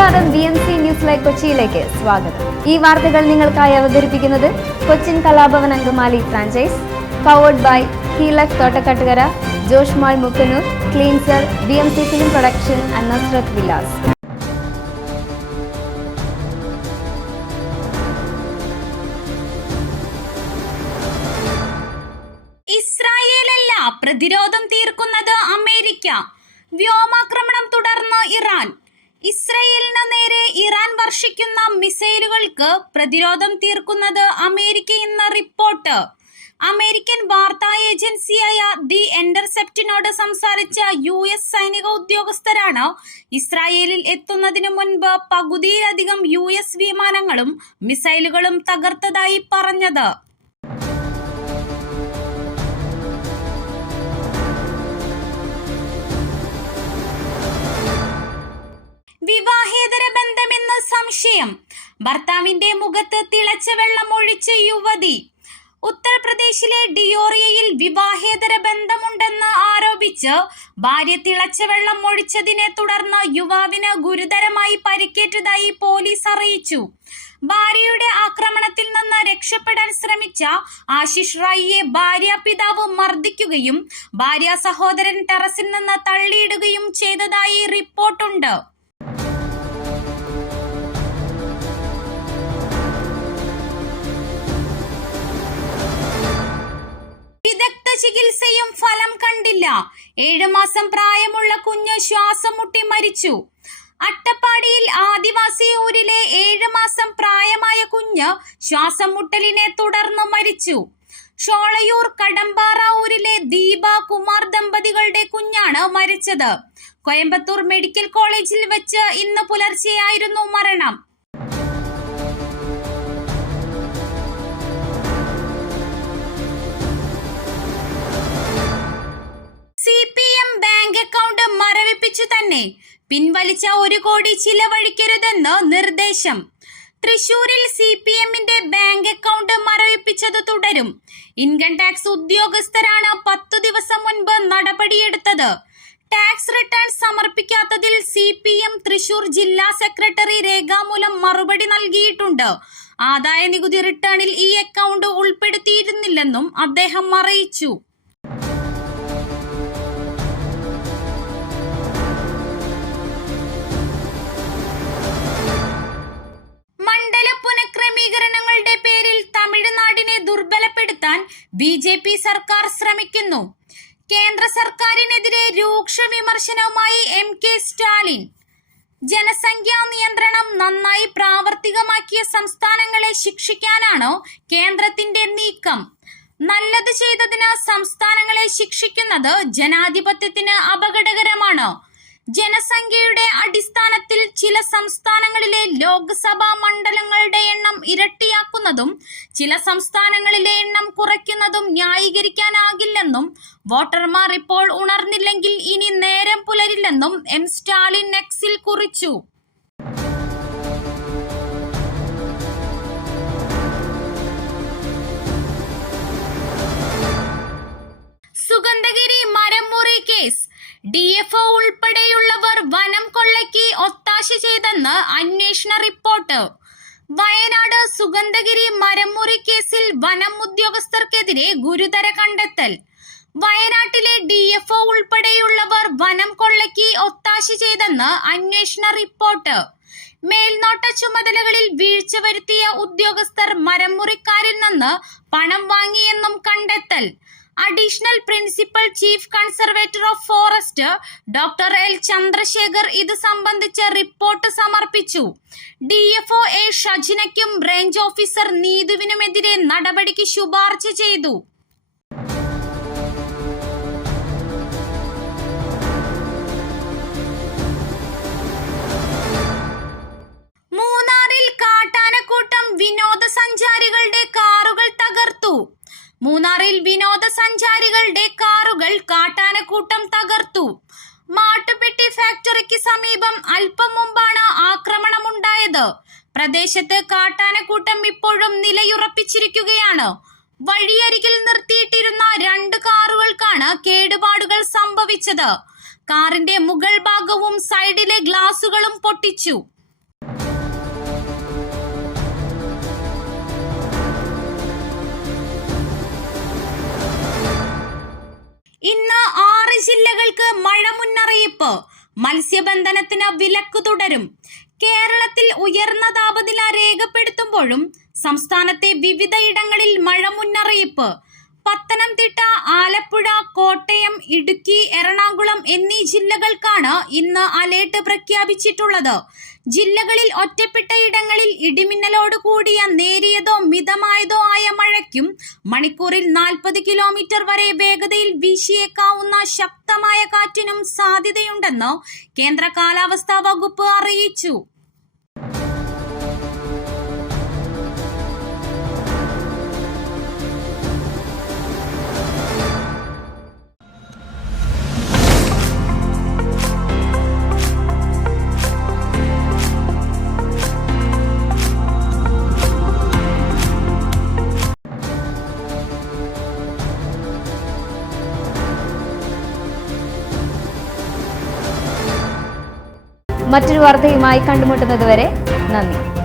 നമസ്കാരം, BMC news live കൊച്ചിയിലേക്ക് സ്വാഗതം. ഈ വാർത്തകൾ നിങ്ങൾക്കായി അവതരിപ്പിക്കുന്നത് Cochin Kalabhavan Angamaly franchise, powered by ഹീലക് Thottakattukara, Josh mall Mookkannoor, cleanser, BMC film production and Nazrath Vilas. ഇസ്രായേലല്ല പ്രതിരോധം തീർക്കുന്നത് അമേരിക്ക. വ്യോമാക്രമണം തുടർന്ന് ഇറാൻ. ഇസ്രായേലിന് നേരെ ഇറാൻ വർഷിക്കുന്ന മിസൈലുകൾക്ക് പ്രതിരോധം തീർക്കുന്നത് അമേരിക്കയെന്ന റിപ്പോർട്ട്. അമേരിക്കൻ വാർത്താ ഏജൻസിയായ ദി ഇന്റർസെപ്റ്റിനോട് സംസാരിച്ച US സൈനിക ഉദ്യോഗസ്ഥരാണ് ഇസ്രായേലിൽ എത്തുന്നതിനു മുൻപ് പകുതിയിലധികം US വിമാനങ്ങളും മിസൈലുകളും തകർത്തതായി പറഞ്ഞത്. വിവാഹേതര ബന്ധമെന്ന് സംശയം. ഭർത്താവിന്റെ മുഖത്ത് തിളച്ച വെള്ളം ഒഴിച്ച് യുവതി. ഉത്തർപ്രദേശിലെ ഡിയോറിയയിൽ വിവാഹേതര ബന്ധമുണ്ടെന്ന് ആരോപിച്ച് ഭാര്യ തിളച്ച വെള്ളം ഒഴിച്ചതിനെ തുടർന്ന് യുവാവിന് ഗുരുതരമായി പരിക്കേറ്റതായി പോലീസ് അറിയിച്ചു. ഭാര്യയുടെ ആക്രമണത്തിൽ നിന്ന് രക്ഷപ്പെടാൻ ശ്രമിച്ച ആശിഷ് റായിയെ ഭാര്യ പിതാവ് മർദ്ദിക്കുകയും ഭാര്യ സഹോദരൻ ടെറസിൽ നിന്ന് തള്ളിയിടുകയും ചെയ്തതായി റിപ്പോർട്ടുണ്ട്. വിദഗ്ധ ചികിത്സയും ഫലം കണ്ടില്ല. 7 മാസം പ്രായമുള്ള കുഞ്ഞ് ശ്വാസം മുട്ടി മരിച്ചു. അട്ടപ്പാടിയിൽ ആദിവാസി ഊരിലെ 7 മാസം പ്രായമായ കുഞ്ഞ് ശ്വാസം മുട്ടലിനെ തുടർന്ന് മരിച്ചു. ഷോളയൂർ കടമ്പാറ ഊരിലെ ദീപ കുമാർ ദമ്പതികളുടെ കുഞ്ഞാണ് മരിച്ചത്. കോയമ്പത്തൂർ മെഡിക്കൽ കോളേജിൽ വെച്ച് ഇന്ന് പുലർച്ചെയായിരുന്നു മരണം. CPM ബാങ്ക് അക്കൗണ്ട് മരവിപ്പിച്ചു തന്നെ. പിൻവലിച്ച 1 കോടി ചിലവഴിക്കരുതെന്ന് നിർദ്ദേശം. തൃശൂരിൽ CPMന്റെ ബാങ്ക് അക്കൗണ്ട് മരവിപ്പിച്ചത് തുടരും. ഇൻകം ടാക്സ് ഉദ്യോഗസ്ഥരാണ് 10 ദിവസം മുൻപ് നടപടിയെടുത്തത്. ടാക്സ് റിട്ടേൺ സമർപ്പിക്കാത്തതിൽ CPM തൃശൂർ ജില്ലാ സെക്രട്ടറി രേഖാമൂലം മറുപടി നൽകിയിട്ടുണ്ട്. ആദായ നികുതി റിട്ടേണിൽ ഈ അക്കൗണ്ട് ഉൾപ്പെടുത്തിയിരുന്നില്ലെന്നും അദ്ദേഹം അറിയിച്ചു. മണ്ഡല പുനഃക്രമീകരണങ്ങളുടെ പേരിൽ തമിഴ്നാടിനെ ദുർബലപ്പെടുത്താൻ BJP സർക്കാർ ശ്രമിക്കുന്നു. കേന്ദ്ര സർക്കാരിനെതിരെ രൂക്ഷ വിമർശനവുമായി MK സ്റ്റാലിൻ. ജനസംഖ്യാ നിയന്ത്രണം നന്നായി പ്രാവർത്തികമാക്കിയ സംസ്ഥാനങ്ങളെ ശിക്ഷിക്കാനാണോ കേന്ദ്രത്തിന്റെ നീക്കം? നല്ലത് ചെയ്തതിന് സംസ്ഥാനങ്ങളെ ശിക്ഷിക്കുന്നത് ജനാധിപത്യത്തിന് അപകടകരമാണ്. ജനസംഖ്യയുടെ അടിസ്ഥാനത്തിൽ ചില സംസ്ഥാനങ്ങളിലെ ലോക്സഭാ മണ്ഡലങ്ങളുടെ എണ്ണം ഇരട്ടിയാക്കുന്നതും ചില സംസ്ഥാനങ്ങളിലെ എണ്ണം കുറയ്ക്കുന്നതും ന്യായീകരിക്കാനാകില്ലെന്നും വോട്ടർമാർ ഇപ്പോൾ ഉണർന്നില്ലെങ്കിൽ ഇനി നേരം പുലരില്ലെന്നും M സ്റ്റാലിൻ എക്സിൽ കുറിച്ചു. സുഗന്ധഗിരി മരംമുറി കേസ്. DFO ഉൾപ്പെടെയുള്ളവർ വനം കൊള്ളയ്ക്ക് ഒത്താശ ചെയ്തെന്ന് അന്വേഷണ റിപ്പോർട്ട്. വയനാട് സുഗന്ധഗിരി മരംമുറി കേസിൽ വനം ഉദ്യോഗസ്ഥർക്കെതിരെ ഗുരുതര കണ്ടെത്തൽ. വയനാട്ടിലെ DFO ഉൾപ്പെടെയുള്ളവർ വനം കൊള്ളയ്ക്ക് ഒത്താശ ചെയ്തെന്ന് അന്വേഷണ റിപ്പോർട്ട്. മേൽനോട്ട ചുമതലകളിൽ വീഴ്ച വരുത്തിയ ഉദ്യോഗസ്ഥർ മരംമുറിക്കാരിൽ നിന്ന് പണം വാങ്ങിയെന്നും കണ്ടെത്തൽ. Additional principal chief conservator of forest doctor L Chandrasekhar ഇത് സംബന്ധിച്ച റിപ്പോർട്ട് സമർപ്പിച്ചു. DFO A ഷജിനയ്ക്കും റേഞ്ച് ഓഫീസർ നീതുവിനുമെതിരെ നടപടിക്ക് ശുപാർശ ചെയ്തു. മൂന്നാറിൽ കാട്ടാനക്കൂട്ടം വിനോദസഞ്ചാരികളുടെ കാറുകൾ തകർത്തു. മൂന്നാറിൽ വിനോദസഞ്ചാരികളുടെ കാറുകൾ കാട്ടാനക്കൂട്ടം തകർത്തു. മാട്ടുപെട്ടി ഫാക്ടറിക്ക് സമീപം അല്പം മുമ്പാണ് ആക്രമണമുണ്ടായത്. പ്രദേശത്ത് കാട്ടാനക്കൂട്ടം ഇപ്പോഴും നിലയുറപ്പിച്ചിരിക്കുകയാണ്. വഴിയരികിൽ നിർത്തിയിട്ടിരുന്ന 2 കാറുകൾക്കാണ് കേടുപാടുകൾ സംഭവിച്ചത്. കാറിന്റെ മുകൾ ഭാഗവും സൈഡിലെ ഗ്ലാസുകളും പൊട്ടിച്ചു. മുന്നറിയിപ്പ്. മത്സ്യബന്ധനത്തിന് വിലക്ക് തുടരും. കേരളത്തിൽ ഉയർന്ന താപനില രേഖപ്പെടുത്തുമ്പോഴും സംസ്ഥാനത്തെ വിവിധയിടങ്ങളിൽ മഴ മുന്നറിയിപ്പ്. പത്തനംതിട്ട, ആലപ്പുഴ, കോട്ടയം, ഇടുക്കി, എറണാകുളം എന്നീ ജില്ലകൾക്കാണ് ഇന്ന് അലേർട്ട് പ്രഖ്യാപിച്ചിട്ടുള്ളത്. ജില്ലകളിൽ ഒറ്റപ്പെട്ട ഇടങ്ങളിൽ ഇടിമിന്നലോട് കൂടിയ നേരിയതോ മിതമായതോ ആയ മഴയ്ക്കും മണിക്കൂറിൽ 40 കിലോമീറ്റർ വരെ വേഗതയിൽ വീശിയേക്കാവുന്ന ശക്തമായ കാറ്റിനും സാധ്യതയുണ്ടെന്ന് കേന്ദ്ര കാലാവസ്ഥാ വകുപ്പ് അറിയിച്ചു. മറ്റൊരു വാർത്തയുമായി കണ്ടുമുട്ടുന്നതുവരെ നന്ദി.